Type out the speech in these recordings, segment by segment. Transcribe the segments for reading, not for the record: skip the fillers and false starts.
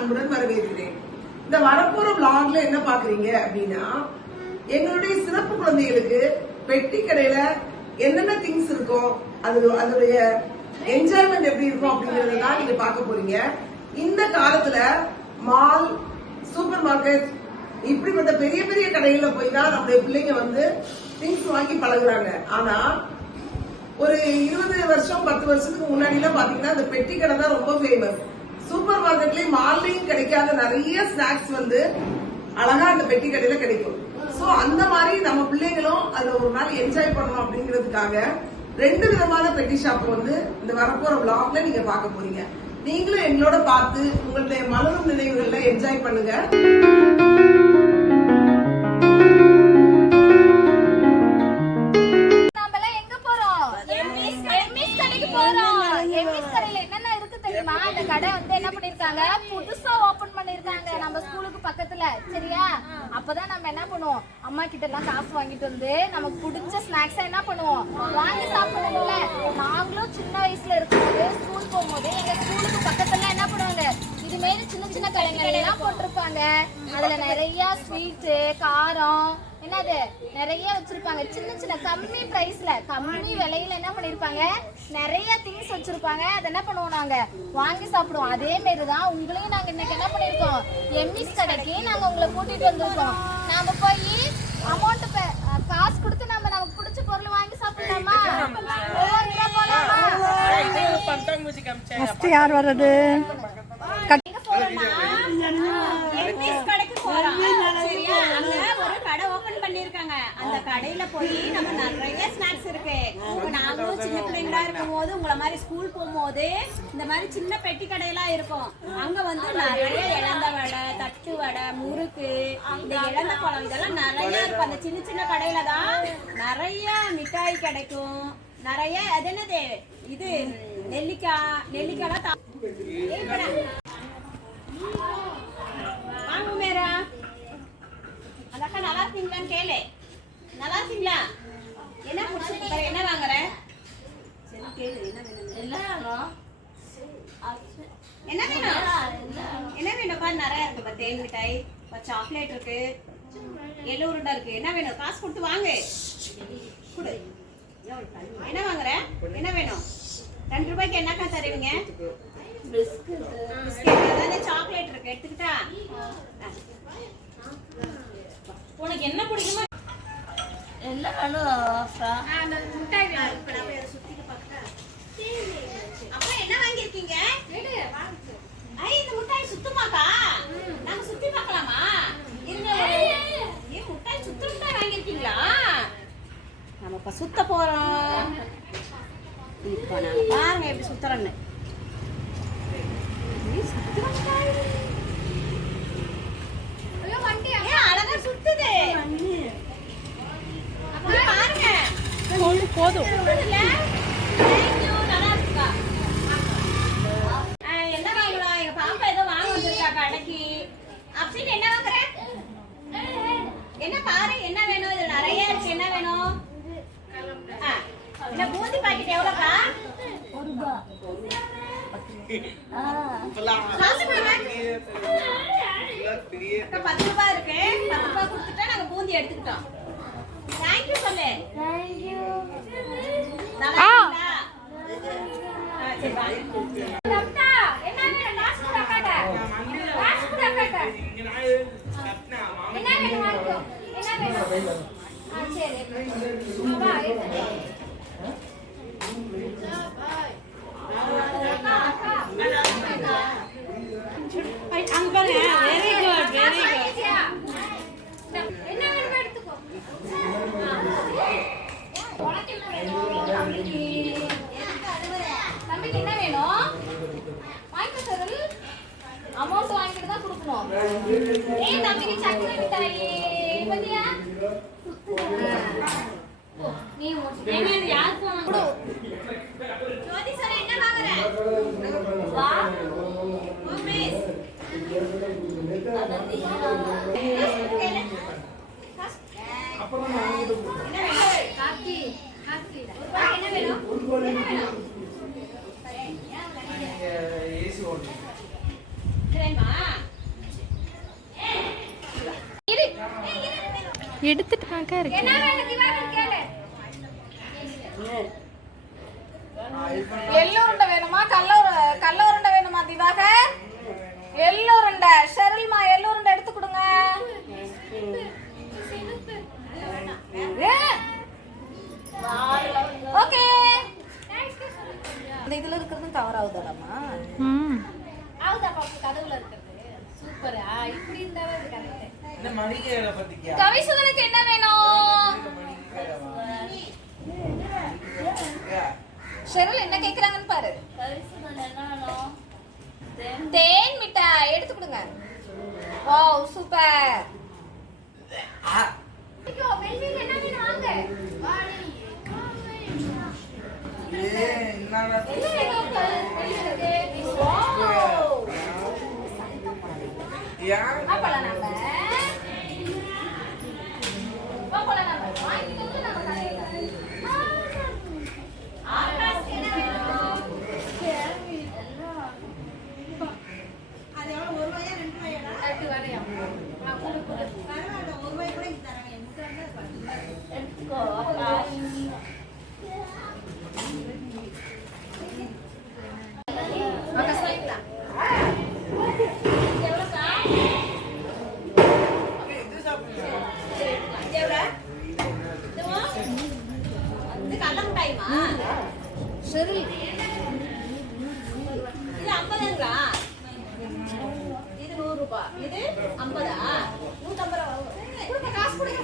அன்புடன் வரவேற்கிறேன். இந்த வரப்போற vlogல என்ன பாக்குறீங்க அப்படின்னா, எங்களுடைய சிறப்பு குழந்தைகளுக்கு பெட்டி கடையில என்னென்ன திங்ஸ் இருக்கும், அதோடைய என்ஜாய்மெண்ட் எப்படி இருக்கும் அப்படிங்கறத தான் நீங்க பார்க்க போறீங்க. இந்த காலத்துல மால், சூப்பர் மார்க்கெட் இப்படிப்பட்ட பெரிய பெரிய கடைகள்ல போய் தான் நம்முடைய பிள்ளைங்க வந்து திங்ஸ் வாங்கி பழகுறாங்க. ஆனா ஒரு 20 வருஷம் 10 வருஷத்துக்கு முன்னாடி எல்லாம் பாத்தீங்கன்னா இந்த பெட்டி கடை தான் ரொம்ப ஃபேமஸ். சூப்பர் மார்க்கெட்லயும் மால்லையும் கிடைக்காத நிறைய ஸ்நாக்ஸ் வந்து அழகா அந்த பெட்டி கடையில கிடைக்கும். சோ அந்த மாதிரி நம்ம பிள்ளைங்களும் அதை ஒரு நாள் என்ஜாய் பண்ணணும் அப்படிங்கிறதுக்காக 2 விதமான பெட்டி ஷாப் வந்து இந்த வரப்போற vlogல நீங்க பார்க்க போறீங்க. நீங்களும் எங்களோட பார்த்து உங்களுடைய மலரும் நினைவுகள்ல என்ஜாய் பண்ணுங்க. கடை வந்து என்ன பண்ணிருக்காங்க, புதுசா ஓபன் பண்ணிருக்காங்க நம்ம ஸ்கூலுக்கு பக்கத்துல. சரியா, அப்பதான் நம்ம என்ன பண்ணுவோம், அம்மா கிட்ட எல்லாம் காசு வாங்கிட்டு வந்து நமக்கு பிடிச்ச ஸ்நாக்ஸ் என்ன பண்ணுவோம், வாங்கி சாப்பிடுவோம்ல. நாங்களும் சின்ன வயசுல இருக்கும்போது ஸ்கூல் போகும்போது எங்க ஸ்கூலுக்கு பக்கத்துல என்ன பண்ணுவாங்க, இது மாரி சின்ன சின்ன கடைகள் எல்லாம் போட்டிருப்பாங்க. அதுல நிறைய ஸ்வீட்டு, காரம், என்னது நிறைய வச்சிருப்பாங்க. சின்ன சின்ன கம்மி பிரைஸ்ல, கம்மி விலையில என்ன பண்ணிருப்பாங்க, நிறைய திங்ஸ் வச்சிருப்பாங்க. அதை என்ன பண்ணுவோம், நாங்க வாங்கி சாப்பிடுவோம். அதே மாதிரிதான் உங்களையும் நாங்க இன்னைக்கு என்ன பண்ணிருக்கோம், எம்மிஸ் கடைக்கு நாங்க உங்களை கூட்டிட்டு வந்திருக்கோம். நாம போய் அமௌண்ட் காசு கொடுத்து நமக்கு பிடிச்ச பொருள் வாங்கி சாப்பிடலாமா? யார் வர்றது? அந்த கடையில போய் நம்ம நிறைய ஸ்நாக்ஸ் இருக்கு. நாங்களும் சின்ன பிள்ளைங்களா இருக்கும் போது உங்களை மாதிரி ஸ்கூல் போகும்போது இந்த மாதிரி சின்ன பெட்டி கடையெல்லாம் இருக்கும். அங்க வந்து நிறைய இழந்த வடை, தட்டு வடை, முறுக்கு, இந்த இழந்த பழம் இதெல்லாம் நிறைய இருக்கும். அந்த சின்ன சின்ன கடையில தான் நிறைய மிட்டாய் கிடைக்கும். நிறைய அது என்னது, இது நெல்லிக்காய் வாங்க மேரா. அதாக்கா நல்லா இருக்கீங்களான்னு கேளு. நல்லா இருக்கீங்களா? என்ன பிடிச்சிருக்கு, என்ன வாங்குற? சரி கேளு, என்ன வேணும்? என்ன வேணும்? என்ன வேணும் பாரு, நிறைய இருக்கு. இப்போ தேன் மிட்டாய், இப்போ சாக்லேட் இருக்கு, எள்ளு உருண்டை இருக்கு. என்ன வேணும்? காசு கொடுத்து வாங்கு. கொடு. என்ன வாங்குற? என்ன வேணும்? 2 ரூபாய்க்கு என்னக்கா தருவீங்க? பிஸ்கட், அதாவது சாக்லேட் இருக்கு, எடுத்துக்கிட்டா? உனக்கு என்ன பிடிக்குமா? என்ன வேணும்? முட்டாய் வேணும். அப்புறம் என்ன வாங்கிருக்கீங்க? இந்த முட்டாய் சுத்தமாக்கா? நாங்க சுத்தி பார்க்கலாமா? முட்டாய் சுத்த முட்டாய் வாங்கிருக்கீங்களா? நம்ம இப்ப சுத்த போறோம். இப்ப நான் பாருங்க எப்படி சுத்துறேன்னு. அழகா சுத்துது பாருங்க. போதும். என்ன வாங்கலாம்? எங்க பாப்பா ஏதோ வாங்க வந்திருக்கா கடைக்கு. அப்படின்னு என்ன வாங்குற? என்ன பாரு, என்ன வேணும்? இதுல நிறைய இருக்கு. என்ன வேணும்? இந்த பூந்தி பாக்கெட் எவ்வளவுக்கா? 1 ரூபாய். காசு கொடுங்க. 10 ரூபாய் இருக்கு. 10 ரூபாய் கொடுத்துட்டா நாங்க பூந்தி எடுத்துக்கிட்டோம். தேங்க்யூ சொல்லு. தேங்க்யூ. நல்லா இருக்கீங்களா? சரி வாங்க. லப்டா என்ன வேணும்? லாஸ்ட் காட்ட. லாஸ்ட் காட்ட. என்ன வேணும் வாங்கோ? என்ன வேணும்? சரி. பாய். ஏய் தம்பிக்கு சக்கரை மிட்டாய் பாத்தியா நீ ஏங்க இது யாருக்கு வாங்குறோ? ஜோதி சார் என்ன வாங்குற வா மிஸ் காக்கி காக்கி என்ன வேணும் என்ன வேணும் ஏசி ஓடுது. சரிமா இரு எடுத்துட்டு வாங்க இருக்கு. என்ன வேணும் திவாகர் கேளு எள்ளுருண்டை வேணுமா கல்ல உருண்டை வேணுமா திவாகர் எள்ளுருண்டை ஷெரில்மா எள்ளுருண்டை எடுத்து கொடுங்க ஓகே அந்த இதுல இருக்கிறது கவர் ஆகுதாடாமா ம். ஆகுதா பாப்பு கதவுல இருக்கிறது சூப்பரா இப்படி இருந்தாவே அது கரெக்ட் என்ன மளிகையில பத்திக்கியா? கவிசுதனுக்கு என்ன வேணும் ஷெரில் என்ன கேக்குறாங்கன்னு பாரு தேன் மிட்டாய் எடுத்து கொடுங்க வாவ் சூப்பர் ஐயோ வெளியில என்ன வேணும் வாங்க என்னடா என்ன வேணும் வெளியில வாவ் யார் அப்பலாம் நம்ம போலாம் நம்ம வாங்கிட்டு வந்து நம்ம கடையில ஆகாஷ் என்ன வேணும் அது எவ்வளவு 1 ரூபாயா 2 ரூபாயாடா? 2 வரையும் பரவாயில்ல 1 ரூபாய் கூட இங்க தராங்க. முட்டை எடுத்துக்கோ ஆகாஷ் ஆகாஷ் வாங்கிக்கலாம் எவ்வளோக்கா இது சாப்பிடுங்க. இது கடலை மிட்டாய்மா? ஷெரில் இது 50ங்களா? இது 100 ரூபாய். இது 50ஆ? 150 ரூபாய். கொடுங்க காசு கொடுங்க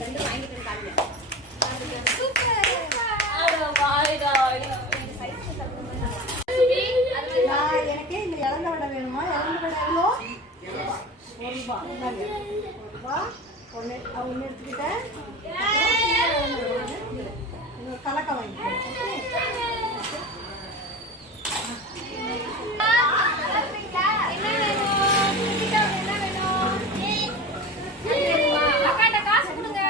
ரெண்டு வாங்கிட்டு காட்டுங்க. சூப்பர் அட வாய்டா. எனக்கே இந்த இளந்த வடை வேணுமா? இளந்த வடை எவ்வளோ? 1 ரூபா. இந்தாங்க. 1 ரூபா. ஒன்று எடுத்துக்கிட்டேன். இன்னொரு கலக்கா வாங்கிக்கிறேன். என்ன வேணும் என்ன வேணும் அக்காட்ட காசு கொடுங்க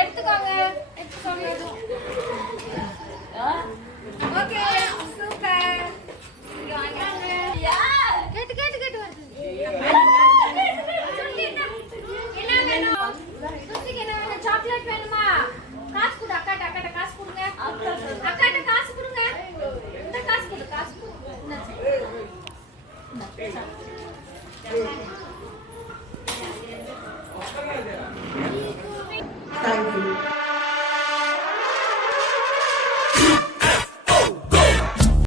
எடுத்துக்கோங்க ஓகே சூப்பர் கேட்டு கேட்டு கேட்டு வருது சொல்லு, என்ன வேணும் சுத்திக்கு என்ன வேணும் சாக்லேட் வேணுமா காசு கொடு அக்காட்ட காசு கொடுங்க அக்காட்ட காசு கொடுங்க இந்த காசு கொடு காசு கொடு தேங்க்யூ